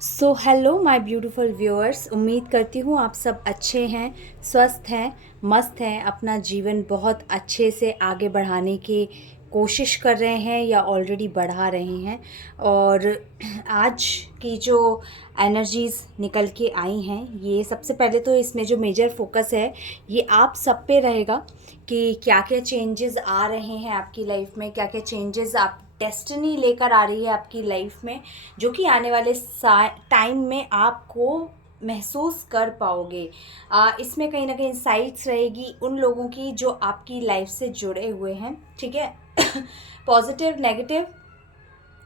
So hello my beautiful viewers. उम्मीद करती हूँ आप सब अच्छे हैं, स्वस्थ हैं, मस्त हैं, अपना जीवन बहुत अच्छे से आगे बढ़ाने की कोशिश कर रहे हैं या ऑलरेडी बढ़ा रहे हैं। और आज की जो एनर्जीज़ निकल के आई हैं, ये सबसे पहले तो इसमें जो मेजर फोकस है ये आप सब पे रहेगा कि क्या क्या चेंजेस आ रहे हैं आपकी लाइफ में, क्या क्या चेंजेस आप डेस्टिनी लेकर आ रही है आपकी लाइफ में, जो कि आने वाले टाइम में आपको महसूस कर पाओगे। इसमें कहीं ना कहीं इंसाइट्स रहेगी उन लोगों की जो आपकी लाइफ से जुड़े हुए हैं, ठीक है। पॉजिटिव नेगेटिव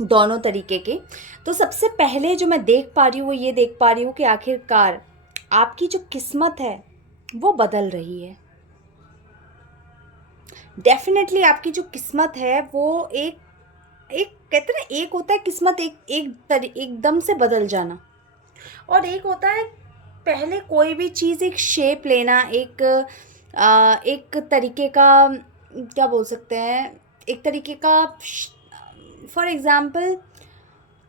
दोनों तरीके के। तो सबसे पहले जो मैं देख पा रही हूँ वो ये देख पा रही हूँ कि आखिरकार आपकी जो किस्मत है वो बदल रही है। डेफिनेटली आपकी जो किस्मत है वो एक एक कहते हैं ना, एक होता है किस्मत एकदम से बदल जाना, और एक होता है पहले कोई भी चीज़ एक शेप लेना, एक तरीके का, क्या बोल सकते हैं, एक तरीके का। फॉर एग्ज़ाम्पल,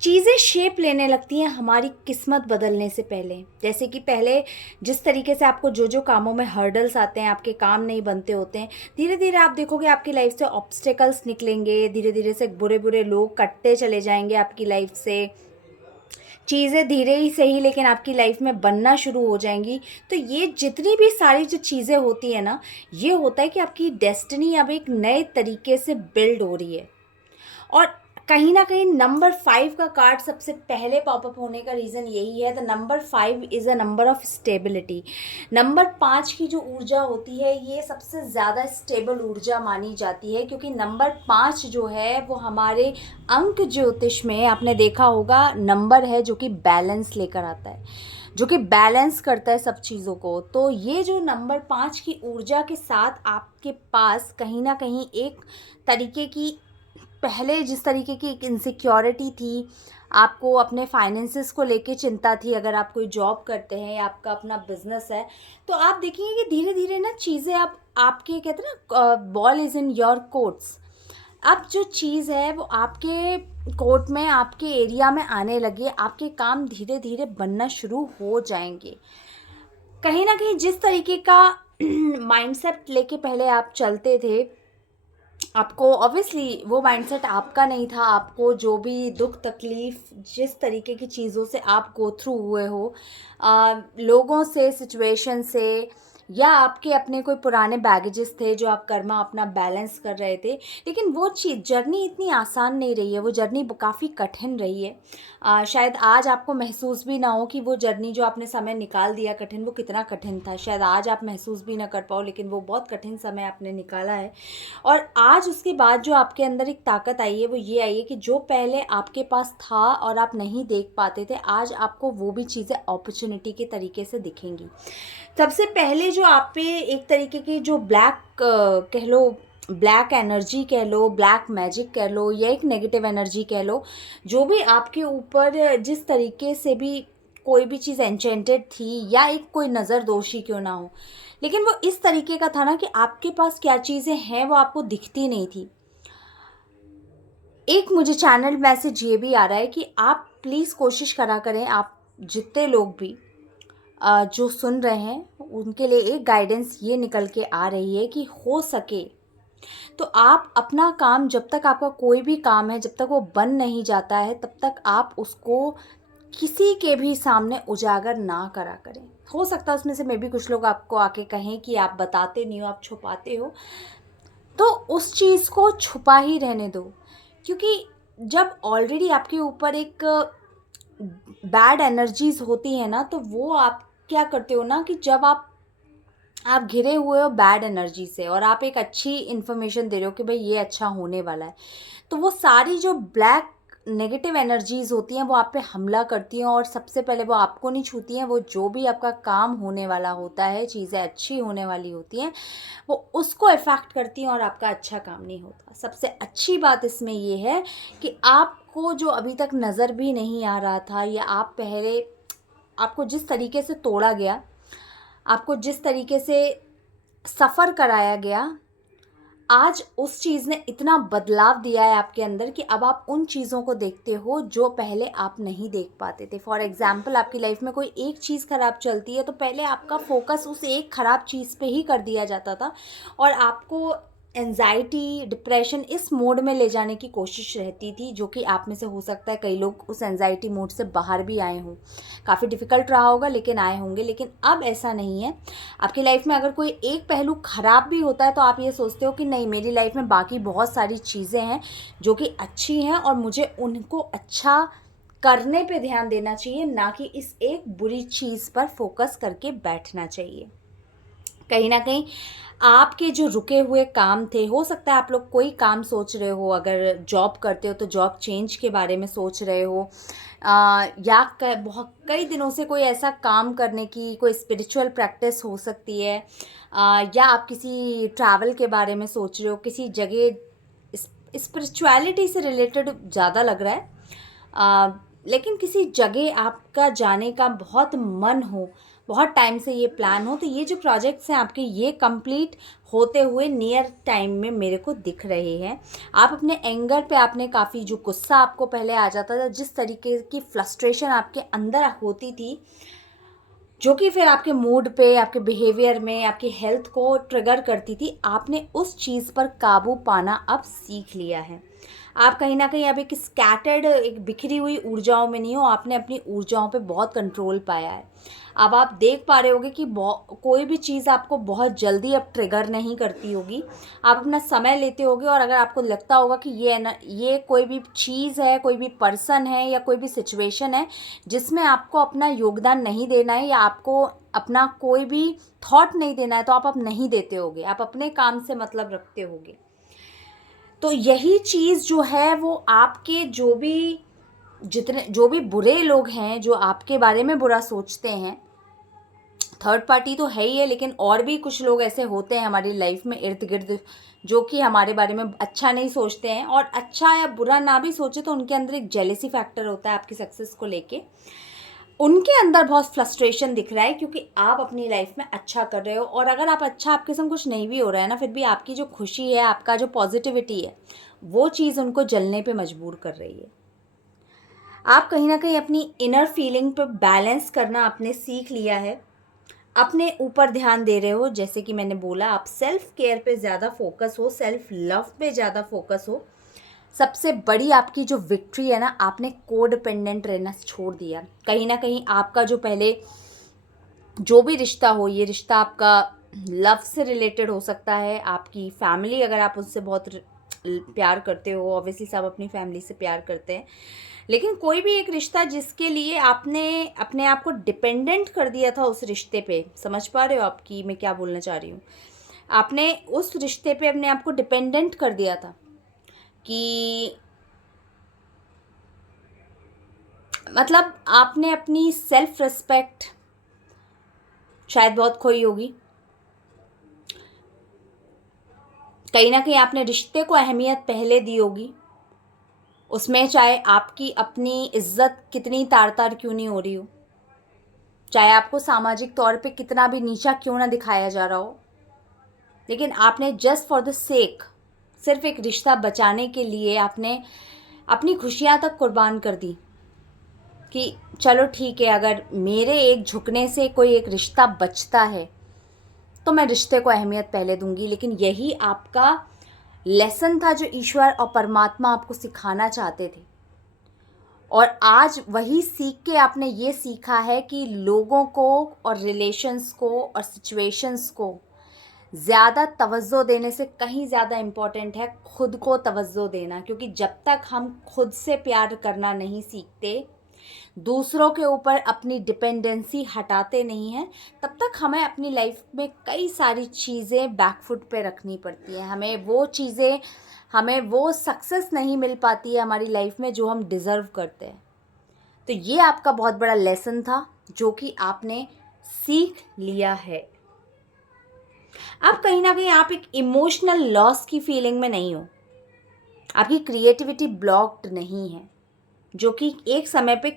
चीज़ें शेप लेने लगती हैं हमारी किस्मत बदलने से पहले। जैसे कि पहले जिस तरीके से आपको जो जो कामों में हर्डल्स आते हैं, आपके काम नहीं बनते होते हैं, धीरे धीरे आप देखोगे आपकी लाइफ से ऑब्स्टेकल्स निकलेंगे, धीरे धीरे से बुरे बुरे लोग कटते चले जाएंगे आपकी लाइफ से। चीज़ें धीरे ही सही लेकिन आपकी लाइफ में बनना शुरू हो जाएंगी। तो ये जितनी भी सारी जो चीज़ें होती हैं ना, ये होता है कि आपकी डेस्टिनी अब एक नए तरीके से बिल्ड हो रही है। और कहीं ना कहीं नंबर 5 का कार्ड सबसे पहले पॉपअप होने का रीज़न यही है। The number 5 is a number of stability. Number 5 की जो ऊर्जा होती है ये सबसे ज़्यादा स्टेबल ऊर्जा मानी जाती है, क्योंकि नंबर 5 जो है वो हमारे अंक ज्योतिष में आपने देखा होगा नंबर है जो कि बैलेंस लेकर आता है, जो कि बैलेंस करता है सब चीज़ों को। तो ये जो नंबर 5 की ऊर्जा के साथ आपके पास कहीं ना कहीं एक तरीके की, पहले जिस तरीके की एक इनसिक्योरिटी थी, आपको अपने फाइनेंसेस को लेके चिंता थी, अगर आप कोई जॉब करते हैं या आपका अपना बिजनेस है, तो आप देखेंगे कि धीरे धीरे ना चीज़ें आप आपके कहते हैं ना, ball is in your courts. अब जो चीज़ है वो आपके कोर्ट में, आपके एरिया में आने लगी, आपके काम धीरे धीरे बनना शुरू हो जाएंगे। कहीं ना कहीं जिस तरीके का माइंडसेट लेके पहले आप चलते थे, आपको ऑब्वियसली वो माइंडसेट आपका नहीं था। आपको जो भी दुख तकलीफ़, जिस तरीके की चीज़ों से आप गो थ्रू हुए हो, लोगों से, सिचुएशन से, या आपके अपने कोई पुराने बैगेजेस थे जो आप कर्मा अपना बैलेंस कर रहे थे, लेकिन वो चीज़ जर्नी इतनी आसान नहीं रही है, वो जर्नी काफ़ी कठिन रही है। शायद आज आपको महसूस भी ना हो कि वो जर्नी जो आपने समय निकाल दिया कठिन, वो कितना कठिन था। शायद आज आप महसूस भी ना कर पाओ, लेकिन वो बहुत कठिन समय आपने निकाला है। और आज उसके बाद जो आपके अंदर एक ताकत आई है वो ये आई है कि जो पहले आपके पास था और आप नहीं देख पाते थे, आज आपको वो भी चीज़ें अपॉर्चुनिटी के तरीके से दिखेंगी। सबसे पहले जो आप पे एक तरीके की जो ब्लैक कह लो, ब्लैक एनर्जी कह लो, ब्लैक मैजिक कह लो, या एक नेगेटिव एनर्जी कह लो, जो भी आपके ऊपर जिस तरीके से भी कोई भी चीज़ एन्चेंटेड थी, या एक कोई नज़र दोषी क्यों ना हो, लेकिन वो इस तरीके का था ना कि आपके पास क्या चीज़ें हैं वो आपको दिखती नहीं थी। एक मुझे चैनल मैसेज ये भी आ रहा है कि आप प्लीज़ कोशिश करा करें, आप जितने लोग भी जो सुन रहे हैं उनके लिए एक गाइडेंस ये निकल के आ रही है कि हो सके तो आप अपना काम, जब तक आपका कोई भी काम है, जब तक वो बन नहीं जाता है, तब तक आप उसको किसी के भी सामने उजागर ना करा करें। हो सकता है उसमें से मे बी कुछ लोग आपको आके कहें कि आप बताते नहीं हो, आप छुपाते हो, तो उस चीज़ को छुपा ही रहने दो। क्योंकि जब ऑलरेडी आपके ऊपर एक बैड एनर्जीज होती है ना, तो वो आप क्या करते हो ना, कि जब आप घिरे हुए हो बैड एनर्जी से और आप एक अच्छी इन्फॉर्मेशन दे रहे हो कि भाई ये अच्छा होने वाला है, तो वो सारी जो ब्लैक नेगेटिव एनर्जीज होती हैं वो आप पे हमला करती हैं, और सबसे पहले वो आपको नहीं छूती हैं, वो जो भी आपका काम होने वाला होता है, चीज़ें अच्छी होने वाली होती हैं, वो उसको इफ़ेक्ट करती हैं और आपका अच्छा काम नहीं होता। सबसे अच्छी बात इसमें ये है कि आपको जो अभी तक नज़र भी नहीं आ रहा था, या आप पहले, आपको जिस तरीके से तोड़ा गया, आपको जिस तरीके से सफ़र कराया गया, आज उस चीज़ ने इतना बदलाव दिया है आपके अंदर कि अब आप उन चीज़ों को देखते हो जो पहले आप नहीं देख पाते थे। फॉर एग्ज़ाम्पल, आपकी लाइफ में कोई एक चीज़ ख़राब चलती है तो पहले आपका फ़ोकस उस एक ख़राब चीज़ पे ही कर दिया जाता था और आपको एंजाइटी, डिप्रेशन इस मोड में ले जाने की कोशिश रहती थी, जो कि आप में से हो सकता है कई लोग उस एंजाइटी मोड से बाहर भी आए हों। काफ़ी डिफ़िकल्ट रहा होगा लेकिन आए होंगे। लेकिन अब ऐसा नहीं है। आपकी लाइफ में अगर कोई एक पहलू ख़राब भी होता है तो आप ये सोचते हो कि नहीं, मेरी लाइफ में बाकी बहुत सारी चीज़ें हैं जो कि अच्छी हैं और मुझे उनको अच्छा करने पे ध्यान देना चाहिए, ना कि इस एक बुरी चीज़ पर फोकस करके बैठना चाहिए। कहीं ना कहीं आपके जो रुके हुए काम थे, हो सकता है आप लोग कोई काम सोच रहे हो, अगर जॉब करते हो तो जॉब चेंज के बारे में सोच रहे हो, या बहुत कई दिनों से कोई ऐसा काम करने की कोई स्पिरिचुअल प्रैक्टिस हो सकती है, या आप किसी ट्रैवल के बारे में सोच रहे हो, किसी जगह स्पिरिचुअलिटी से रिलेटेड ज़्यादा लग रहा है, लेकिन किसी जगह आपका जाने का बहुत मन हो, बहुत टाइम से ये प्लान हो, तो ये जो प्रोजेक्ट्स हैं आपके, ये कंप्लीट होते हुए नियर टाइम में मेरे को दिख रहे हैं। आप अपने एंगर पे, आपने काफ़ी जो गुस्सा आपको पहले आ जाता था, जिस तरीके की फ्रस्ट्रेशन आपके अंदर होती थी, जो कि फिर आपके मूड पे, आपके बिहेवियर में, आपकी हेल्थ को ट्रिगर करती थी, आपने उस चीज़ पर काबू पाना अब सीख लिया है। आप कहीं ना कहीं अब एक स्कैटर्ड, एक बिखरी हुई ऊर्जाओं में नहीं हो, आपने अपनी ऊर्जाओं पे बहुत कंट्रोल पाया है। अब आप देख पा रहे होगे कि कोई भी चीज़ आपको बहुत जल्दी अब ट्रिगर नहीं करती होगी। आप अपना समय लेते होगे और अगर आपको लगता होगा कि ये कोई भी चीज़ है, कोई भी पर्सन है या कोई भी सिचुएशन है जिसमें आपको अपना योगदान नहीं देना है या आपको अपना कोई भी थॉट नहीं देना है, तो आप अब नहीं देते होगे, आप अपने काम से मतलब रखते होगे। तो यही चीज़ जो है वो आपके जो भी बुरे लोग हैं, जो आपके बारे में बुरा सोचते हैं, थर्ड पार्टी तो है ही है, लेकिन और भी कुछ लोग ऐसे होते हैं हमारी लाइफ में इर्द गिर्द, जो कि हमारे बारे में अच्छा नहीं सोचते हैं, और अच्छा या बुरा ना भी सोचे तो उनके अंदर एक जेलेसी फैक्टर होता है आपकी सक्सेस को लेके। उनके अंदर बहुत फ्रस्ट्रेशन दिख रहा है क्योंकि आप अपनी लाइफ में अच्छा कर रहे हो, और अगर आप अच्छा, आपके संग कुछ नहीं भी हो रहा है ना, फिर भी आपकी जो खुशी है, आपका जो पॉजिटिविटी है, वो चीज़ उनको जलने पे मजबूर कर रही है। आप कहीं ना कहीं अपनी इनर फीलिंग पे बैलेंस करना आपने सीख लिया है, अपने ऊपर ध्यान दे रहे हो। जैसे कि मैंने बोला, आप सेल्फ केयर पे ज़्यादा फोकस हो, सेल्फ लव पे ज़्यादा फोकस हो। सबसे बड़ी आपकी जो विक्ट्री है ना, आपने कोडिपेंडेंट रहना छोड़ दिया। कहीं ना कहीं आपका जो पहले जो भी रिश्ता हो, ये रिश्ता आपका लव से रिलेटेड हो सकता है, आपकी फैमिली, अगर आप उससे बहुत प्यार करते हो, ऑब्वियसली सब अपनी फैमिली से प्यार करते हैं, लेकिन कोई भी एक रिश्ता जिसके लिए आपने अपने आप को डिपेंडेंट कर दिया था उस रिश्ते पे, समझ पा रहे हो आपकी मैं क्या बोलना चाह रही हूँ? आपने उस रिश्ते पे अपने आप को डिपेंडेंट कर दिया था कि मतलब आपने अपनी सेल्फ रिस्पेक्ट शायद बहुत खोई होगी। कहीं ना कहीं आपने रिश्ते को अहमियत पहले दी होगी, उसमें चाहे आपकी अपनी इज्जत कितनी तार तार क्यों नहीं हो रही हो, चाहे आपको सामाजिक तौर पे कितना भी नीचा क्यों ना दिखाया जा रहा हो, लेकिन आपने जस्ट फॉर द सेक, सिर्फ एक रिश्ता बचाने के लिए आपने अपनी खुशियाँ तक कुर्बान कर दी कि चलो ठीक है, अगर मेरे एक झुकने से कोई एक रिश्ता बचता है तो मैं रिश्ते को अहमियत पहले दूंगी। लेकिन यही आपका लेसन था जो ईश्वर और परमात्मा आपको सिखाना चाहते थे, और आज वही सीख के आपने ये सीखा है कि लोगों को और रिलेशंस को और सिचुएशंस को ज़्यादा तवज्जो देने से कहीं ज़्यादा इम्पॉर्टेंट है खुद को तवज्जो देना। क्योंकि जब तक हम खुद से प्यार करना नहीं सीखते, दूसरों के ऊपर अपनी डिपेंडेंसी हटाते नहीं हैं, तब तक हमें अपनी लाइफ में कई सारी चीज़ें बैकफुट पे रखनी पड़ती हैं। हमें वो सक्सेस नहीं मिल पाती है हमारी लाइफ में जो हम डिज़र्व करते हैं। तो ये आपका बहुत बड़ा लेसन था जो कि आपने सीख लिया है। अब कहीं ना कहीं आप एक इमोशनल लॉस की फीलिंग में नहीं हो, आपकी क्रिएटिविटी ब्लॉक्ड नहीं है, जो कि एक समय पे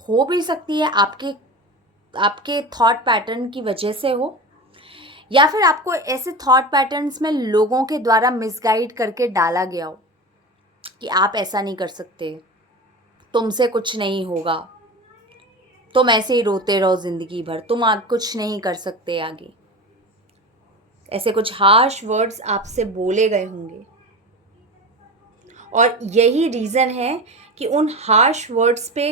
हो भी सकती है आपके थॉट पैटर्न की वजह से हो, या फिर आपको ऐसे थॉट पैटर्न्स में लोगों के द्वारा मिसगाइड करके डाला गया हो कि आप ऐसा नहीं कर सकते, तुमसे कुछ नहीं होगा, तुम ऐसे ही रोते रहो ज़िंदगी भर, तुम कुछ नहीं कर सकते आगे। ऐसे कुछ हार्श वर्ड्स आपसे बोले गए होंगे और यही रीज़न है कि उन हार्श वर्ड्स पे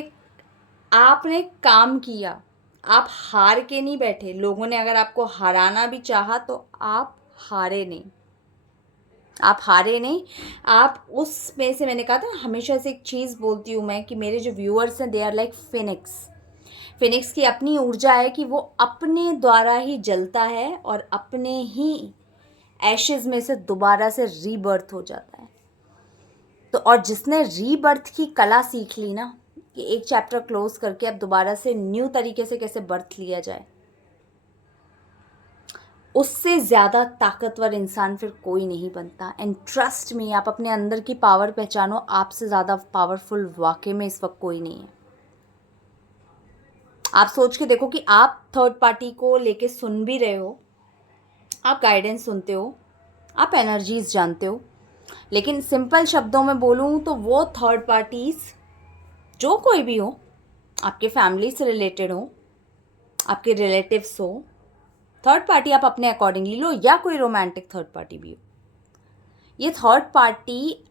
आपने काम किया। आप हार के नहीं बैठे। लोगों ने अगर आपको हराना भी चाहा तो आप हारे नहीं। आप हारे नहीं। आप उसमें से, मैंने कहा था हमेशा से एक चीज़ बोलती हूँ मैं कि मेरे जो व्यूअर्स हैं they are like phoenix. Phoenix की अपनी ऊर्जा है कि वो अपने द्वारा ही जलता है और अपने ही एशेज़ में से दोबारा से रीबर्थ हो जाता है। तो और जिसने रीबर्थ की कला सीख ली ना कि एक चैप्टर क्लोज करके अब दोबारा से न्यू तरीके से कैसे बर्थ लिया जाए, उससे ज़्यादा ताकतवर इंसान फिर कोई नहीं बनता। एंड ट्रस्ट मी, आप अपने अंदर की पावर पहचानो, आपसे ज़्यादा पावरफुल वाकई में इस वक्त कोई नहीं है। आप सोच के देखो कि आप थर्ड पार्टी को लेके सुन भी रहे हो, आप गाइडेंस सुनते हो, आप एनर्जीज जानते हो, लेकिन सिंपल शब्दों में बोलूँ तो वो थर्ड पार्टीज़ जो कोई भी हो, आपके फैमिली से रिलेटेड हो, आपके रिलेटिव्स हो, थर्ड पार्टी आप अपने अकॉर्डिंगली लो या कोई रोमांटिक थर्ड पार्टी भी हो, ये थर्ड पार्टी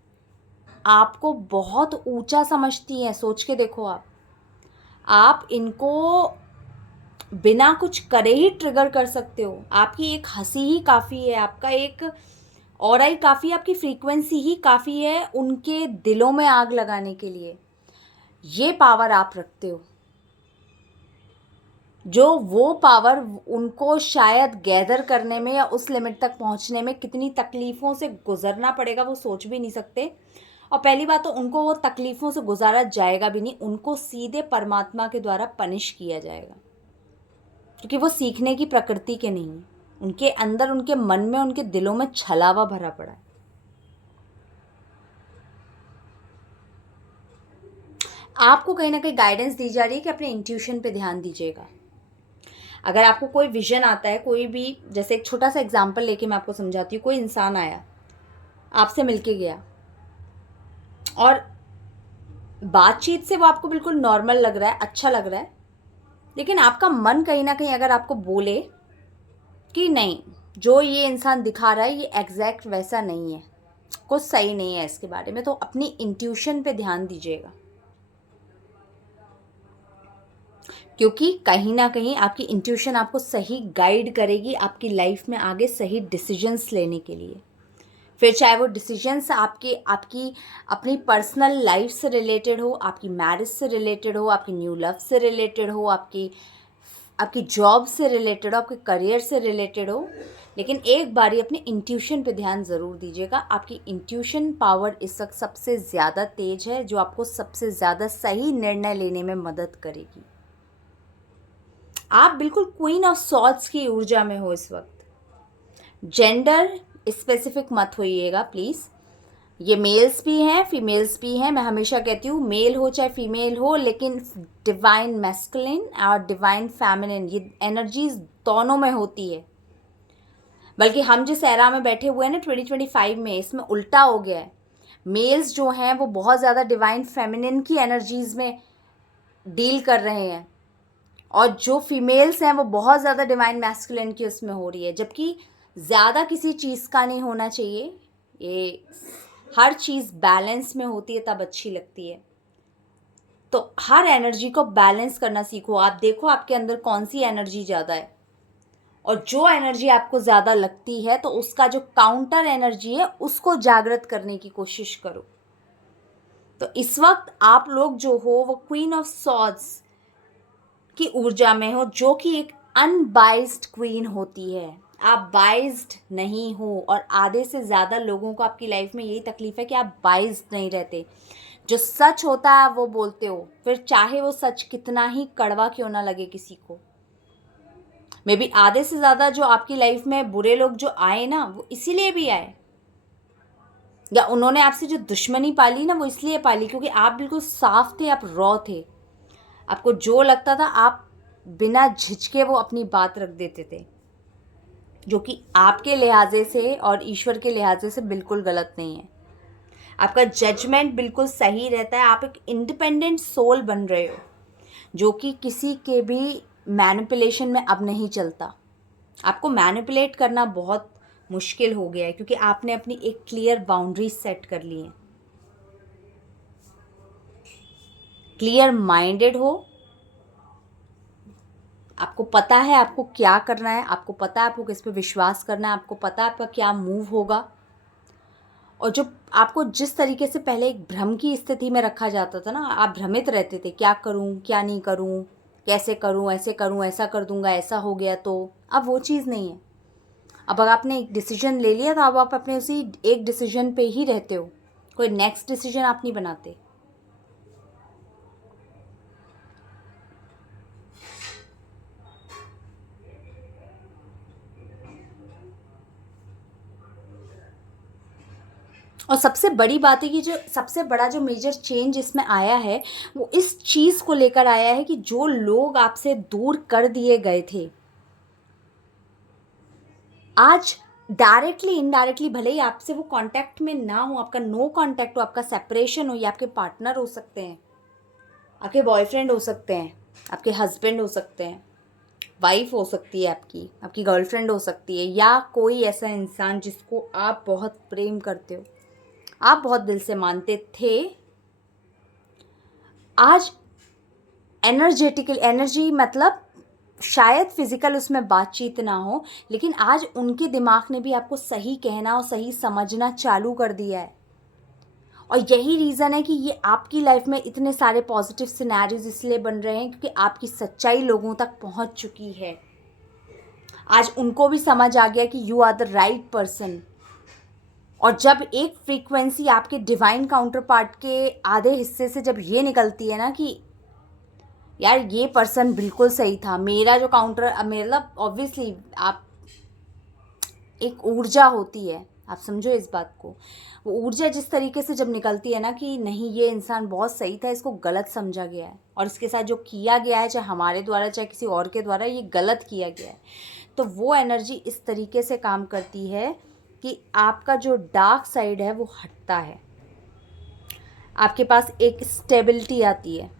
आपको बहुत ऊंचा समझती है। सोच के देखो, आप इनको बिना कुछ करे ही ट्रिगर कर सकते हो। आपकी एक हंसी ही काफ़ी है, आपका एक ऑरा ही काफ़ी, आपकी फ्रीक्वेंसी ही काफ़ी है उनके दिलों में आग लगाने के लिए। ये पावर आप रखते हो, जो वो पावर उनको शायद गैदर करने में या उस लिमिट तक पहुंचने में कितनी तकलीफ़ों से गुजरना पड़ेगा वो सोच भी नहीं सकते। और पहली बात तो उनको वो तकलीफ़ों से गुजारा जाएगा भी नहीं, उनको सीधे परमात्मा के द्वारा पनिश किया जाएगा, क्योंकि वो सीखने की प्रकृति के नहीं है। उनके अंदर, उनके मन में, उनके दिलों में छलावा भरा पड़ा है। आपको कहीं ना कहीं गाइडेंस दी जा रही है कि अपने इंट्यूशन पे ध्यान दीजिएगा। अगर आपको कोई विजन आता है, कोई भी, जैसे एक छोटा सा एग्जांपल लेके मैं आपको समझाती हूँ। कोई इंसान आया, आपसे मिलके गया और बातचीत से वो आपको बिल्कुल नॉर्मल लग रहा है, अच्छा लग रहा है, लेकिन आपका मन कहीं ना कहीं अगर आपको बोले कि नहीं, जो ये इंसान दिखा रहा है ये एग्जैक्ट वैसा नहीं है, कुछ सही नहीं है इसके बारे में, तो अपनी इंट्यूशन पे ध्यान दीजिएगा, क्योंकि कहीं ना कहीं आपकी इंट्यूशन आपको सही गाइड करेगी आपकी लाइफ में आगे सही डिसीजंस लेने के लिए। फिर चाहे वो डिसीजंस आपकी अपनी पर्सनल लाइफ से रिलेटेड हो, आपकी मैरिज से रिलेटेड हो, आपकी न्यू लव से रिलेटेड हो, आपकी जॉब से रिलेटेड हो, आपके करियर से रिलेटेड हो, लेकिन एक बारी अपने इंट्यूशन पे ध्यान ज़रूर दीजिएगा। आपकी इंट्यूशन पावर इस वक्त सबसे ज़्यादा तेज है, जो आपको सबसे ज़्यादा सही निर्णय लेने में मदद करेगी। आप बिल्कुल क्वीन ऑफ सॉर्ड्स की ऊर्जा में हो इस वक्त। जेंडर स्पेसिफिक मत होइएगा प्लीज़। ये मेल्स भी हैं, फीमेल्स भी हैं। मैं हमेशा कहती हूँ मेल हो चाहे फीमेल हो, लेकिन डिवाइन मैस्कुलिन और डिवाइन फेमिनिन ये एनर्जीज दोनों में होती है। बल्कि हम जिस एरा में बैठे हुए हैं ना 2025 में, इसमें उल्टा हो गया है। मेल्स जो हैं वो बहुत ज़्यादा डिवाइन फेमिनिन की एनर्जीज़ में डील कर रहे हैं और जो फीमेल्स हैं वो बहुत ज़्यादा डिवाइन मैस्कुलिन की उसमें हो रही है, जबकि ज़्यादा किसी चीज़ का नहीं होना चाहिए। ये हर चीज़ बैलेंस में होती है तब अच्छी लगती है। तो हर एनर्जी को बैलेंस करना सीखो। आप देखो आपके अंदर कौन सी एनर्जी ज़्यादा है और जो एनर्जी आपको ज़्यादा लगती है तो उसका जो काउंटर एनर्जी है उसको जागृत करने की कोशिश करो। तो इस वक्त आप लोग जो हो वो क्वीन ऑफ सॉर्ड्स की ऊर्जा में हो, जो कि एक अनबाइज्ड क्वीन होती है। आप बाइज्ड नहीं हो और आधे से ज़्यादा लोगों को आपकी लाइफ में यही तकलीफ है कि आप बाइज्ड नहीं रहते। जो सच होता है आप वो बोलते हो, फिर चाहे वो सच कितना ही कड़वा क्यों ना लगे किसी को। मे बी आधे से ज़्यादा जो आपकी लाइफ में बुरे लोग जो आए ना वो इसीलिए भी आए, या उन्होंने आपसे जो दुश्मनी पाली ना वो इसलिए पाली क्योंकि आप बिल्कुल साफ थे, आप रॉ थे। आपको जो लगता था आप बिना झिझके वो अपनी बात रख देते थे। जो कि आपके लिहाजे से और ईश्वर के लिहाजे से बिल्कुल गलत नहीं है। आपका जजमेंट बिल्कुल सही रहता है। आप एक इंडिपेंडेंट सोल बन रहे हो जो कि किसी के भी मैनिपुलेशन में अब नहीं चलता। आपको मैनिपुलेट करना बहुत मुश्किल हो गया है क्योंकि आपने अपनी एक क्लियर बाउंड्री सेट कर ली है। क्लियर माइंडेड हो, आपको पता है आपको क्या करना है, आपको पता है आपको किस पे विश्वास करना है, आपको पता है आपका क्या मूव होगा। और जो आपको जिस तरीके से पहले एक भ्रम की स्थिति में रखा जाता था ना, आप भ्रमित रहते थे, क्या करूं क्या नहीं करूं, कैसे करूं, ऐसा कर दूंगा, ऐसा हो गया तो। अब वो चीज़ नहीं है। अब अगर आपने एक डिसीजन ले लिया तो अब आप अपने उसी एक डिसीजन पे ही रहते हो, कोई नेक्स्ट डिसीजन आप नहीं बनाते। और सबसे बड़ी बात है कि जो सबसे बड़ा जो मेजर चेंज इसमें आया है वो इस चीज़ को लेकर आया है कि जो लोग आपसे दूर कर दिए गए थे, आज डायरेक्टली इनडायरेक्टली, भले ही आपसे वो कांटेक्ट में ना हो, आपका नो कांटेक्ट हो, आपका सेपरेशन हो, या आपके पार्टनर हो सकते हैं, आपके बॉयफ्रेंड हो सकते हैं, आपके हस्बैंड हो सकते हैं, वाइफ हो सकती है, आपकी गर्लफ्रेंड हो सकती है, या कोई ऐसा इंसान जिसको आप बहुत प्रेम करते हो, आप बहुत दिल से मानते थे। आज एनर्जी मतलब शायद फिजिकल उसमें बातचीत ना हो, लेकिन आज उनके दिमाग ने भी आपको सही कहना और सही समझना चालू कर दिया है। और यही रीज़न है कि ये आपकी लाइफ में इतने सारे पॉजिटिव सिनेरियोज इसलिए बन रहे हैं क्योंकि आपकी सच्चाई लोगों तक पहुंच चुकी है। आज उनको भी समझ आ गया कि you are the right person. और जब एक फ्रीक्वेंसी आपके डिवाइन काउंटर पार्ट के आधे हिस्से से जब ये निकलती है ना कि यार ये पर्सन बिल्कुल सही था, मेरा जो काउंटर, मतलब ऑब्वियसली आप एक ऊर्जा होती है, आप समझो इस बात को। वो ऊर्जा जिस तरीके से जब निकलती है ना कि नहीं ये इंसान बहुत सही था, इसको गलत समझा गया है और इसके साथ जो किया गया है, चाहे हमारे द्वारा चाहे किसी और के द्वारा, ये गलत किया गया है, तो वो एनर्जी इस तरीके से काम करती है कि आपका जो डार्क साइड है वो हटता है, आपके पास एक स्टेबिलिटी आती है।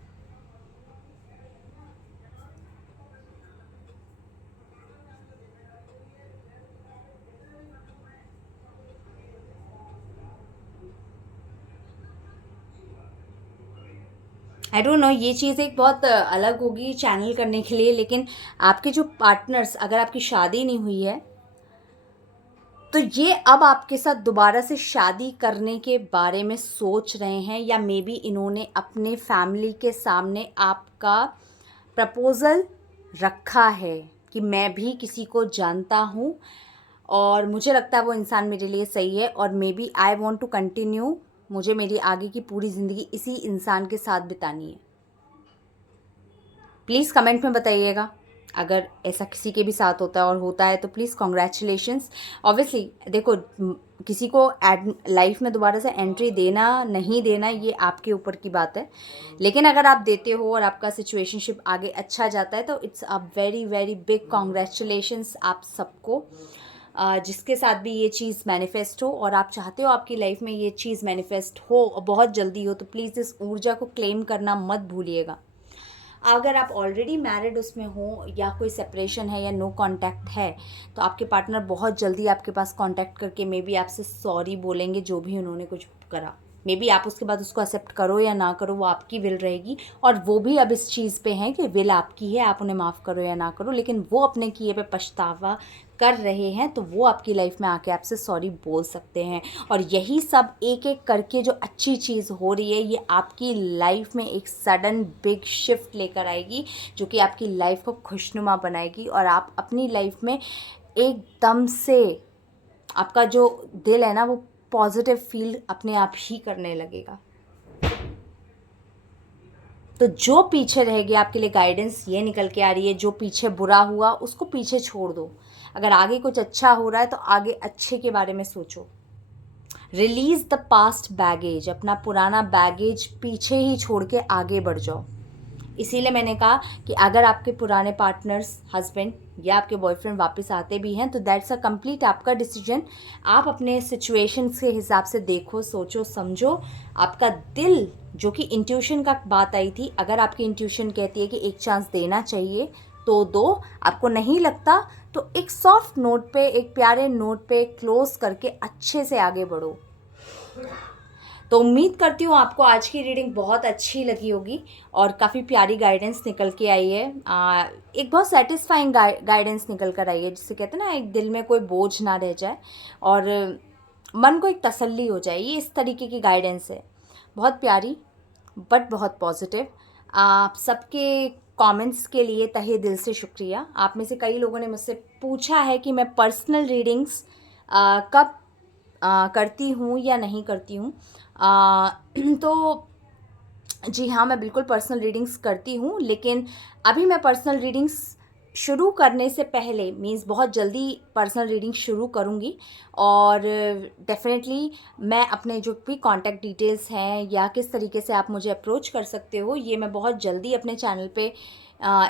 आई डोंट नो, ये चीज़ एक बहुत अलग होगी चैनल करने के लिए, लेकिन आपके जो पार्टनर्स, अगर आपकी शादी नहीं हुई है तो ये अब आपके साथ दोबारा से शादी करने के बारे में सोच रहे हैं, या मे बी इन्होंने अपने फैमिली के सामने आपका प्रपोज़ल रखा है कि मैं भी किसी को जानता हूँ और मुझे लगता है वो इंसान मेरे लिए सही है और maybe I want to continue, मुझे मेरी आगे की पूरी ज़िंदगी इसी इंसान के साथ बितानी है। प्लीज़ कमेंट में बताइएगा अगर ऐसा किसी के भी साथ होता है, और होता है तो प्लीज़ कॉन्ग्रेचुलेशंस। ऑब्वियसली देखो, किसी को लाइफ में दोबारा से एंट्री देना नहीं देना ये आपके ऊपर की बात है, लेकिन अगर आप देते हो और आपका सिचुएशनशिप आगे अच्छा जाता है तो it's a very very big congratulations आप सबको, जिसके साथ भी ये चीज़ मैनिफेस्ट हो और आप चाहते हो आपकी लाइफ में ये चीज़ मैनिफेस्ट हो और बहुत जल्दी हो, तो प्लीज़ इस ऊर्जा को क्लेम करना मत भूलिएगा। अगर आप ऑलरेडी मैरिड उसमें हो या कोई सेपरेशन है या नो कांटेक्ट है, तो आपके पार्टनर बहुत जल्दी आपके पास कांटेक्ट करके मे बी आपसे सॉरी बोलेंगे जो भी उन्होंने कुछ करा। मे बी आप उसके बाद उसको एक्सेप्ट करो या ना करो, वो आपकी विल रहेगी, और वो भी अब इस चीज़ पे हैं कि विल आपकी है, आप उन्हें माफ़ करो या ना करो, लेकिन वो अपने किए पे पछतावा कर रहे हैं तो वो आपकी लाइफ में आके आपसे सॉरी बोल सकते हैं। और यही सब एक एक करके जो अच्छी चीज़ हो रही है ये आपकी लाइफ में एक सडन बिग शिफ्ट लेकर आएगी जो कि आपकी लाइफ को खुशनुमा बनाएगी और आप अपनी लाइफ में एकदम से आपका जो दिल है ना वो पॉजिटिव फील अपने आप ही करने लगेगा। तो जो पीछे रह गया आपके लिए गाइडेंस ये निकल के आ रही है, जो पीछे बुरा हुआ उसको पीछे छोड़ दो, अगर आगे कुछ अच्छा हो रहा है तो आगे अच्छे के बारे में सोचो। रिलीज द पास्ट बैगेज, अपना पुराना बैगेज पीछे ही छोड़ के आगे बढ़ जाओ। इसीलिए मैंने कहा कि अगर आपके पुराने पार्टनर्स, हस्बैंड या आपके बॉयफ्रेंड वापस आते भी हैं तो दैट्स अ कंप्लीट आपका डिसीजन। आप अपने सिचुएशंस के हिसाब से देखो, सोचो, समझो। आपका दिल, जो कि इंट्यूशन का बात आई थी, अगर आपकी इंट्यूशन कहती है कि एक चांस देना चाहिए तो दो। आपको नहीं लगता तो एक सॉफ्ट नोट पे, एक प्यारे नोट पे क्लोज करके अच्छे से आगे बढ़ो। तो उम्मीद करती हूँ आपको आज की रीडिंग बहुत अच्छी लगी होगी और काफ़ी प्यारी गाइडेंस निकल के आई है। एक बहुत सेटिस्फाइंग गाइडेंस निकल कर आई है, जिससे कहते हैं ना, एक दिल में कोई बोझ ना रह जाए और मन को एक तसल्ली हो जाए। ये इस तरीके की गाइडेंस है, बहुत प्यारी बट बहुत पॉजिटिव। आप सबके कमेंट्स के लिए तहे दिल से शुक्रिया। आप में से कई लोगों ने मुझसे पूछा है कि मैं पर्सनल रीडिंग्स कब करती हूँ या नहीं करती हूँ। तो जी हाँ, मैं बिल्कुल पर्सनल रीडिंग्स करती हूँ, लेकिन अभी मैं पर्सनल रीडिंग्स शुरू करने से पहले, मीन्स बहुत जल्दी पर्सनल रीडिंग शुरू करूँगी और डेफिनेटली मैं अपने जो भी कॉन्टैक्ट डिटेल्स हैं या किस तरीके से आप मुझे अप्रोच कर सकते हो, ये मैं बहुत जल्दी अपने चैनल पे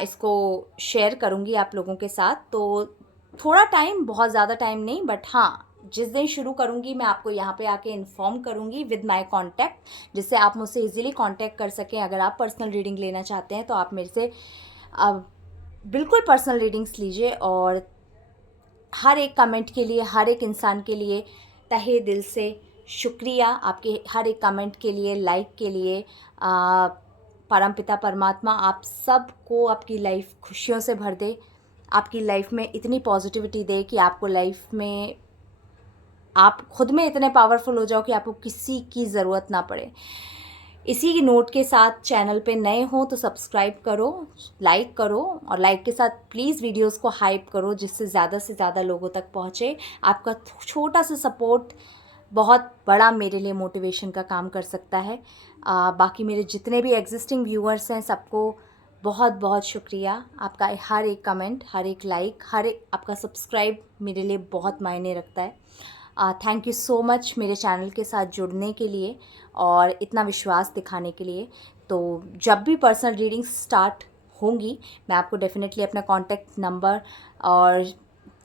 इसको शेयर करूँगी आप लोगों के साथ। तो थोड़ा टाइम, बहुत ज़्यादा टाइम नहीं, बट हाँ, जिस दिन शुरू करूँगी मैं आपको यहाँ पे आके इन्फॉर्म करूँगी विद माय कॉन्टैक्ट, जिससे आप मुझसे इजीली कांटेक्ट कर सकें। अगर आप पर्सनल रीडिंग लेना चाहते हैं तो आप मेरे से बिल्कुल पर्सनल रीडिंग्स लीजिए। और हर एक कमेंट के लिए, हर एक इंसान के लिए तहे दिल से शुक्रिया। आपके हर एक कमेंट के लिए, लाइक के लिए। परमपिता परमात्मा आप सबको आपकी लाइफ खुशियों से भर दे, आपकी लाइफ में इतनी पॉजिटिविटी दे कि आपको लाइफ में आप खुद में इतने पावरफुल हो जाओ कि आपको किसी की ज़रूरत ना पड़े। इसी नोट के साथ चैनल पे नए हो तो सब्सक्राइब करो, लाइक करो और लाइक के साथ प्लीज़ वीडियोस को हाइप करो, जिससे ज़्यादा से ज़्यादा लोगों तक पहुँचे। आपका छोटा सा सपोर्ट बहुत बड़ा मेरे लिए मोटिवेशन का काम कर सकता है। बाकी मेरे जितने भी एग्जिस्टिंग व्यूअर्स हैं, सबको बहुत बहुत शुक्रिया। आपका हर एक कमेंट, हर एक लाइक, हर एक आपका सब्सक्राइब मेरे लिए बहुत मायने रखता है। थैंक यू सो मच मेरे चैनल के साथ जुड़ने के लिए और इतना विश्वास दिखाने के लिए। तो जब भी पर्सनल रीडिंग स्टार्ट होंगी, मैं आपको डेफिनेटली अपना कॉन्टैक्ट नंबर और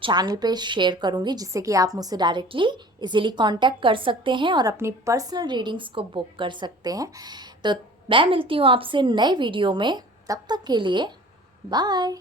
चैनल पे शेयर करूँगी, जिससे कि आप मुझसे डायरेक्टली इजीली कांटेक्ट कर सकते हैं और अपनी पर्सनल रीडिंग्स को बुक कर सकते हैं। तो मैं मिलती हूँ आपसे नए वीडियो में, तब तक के लिए बाय।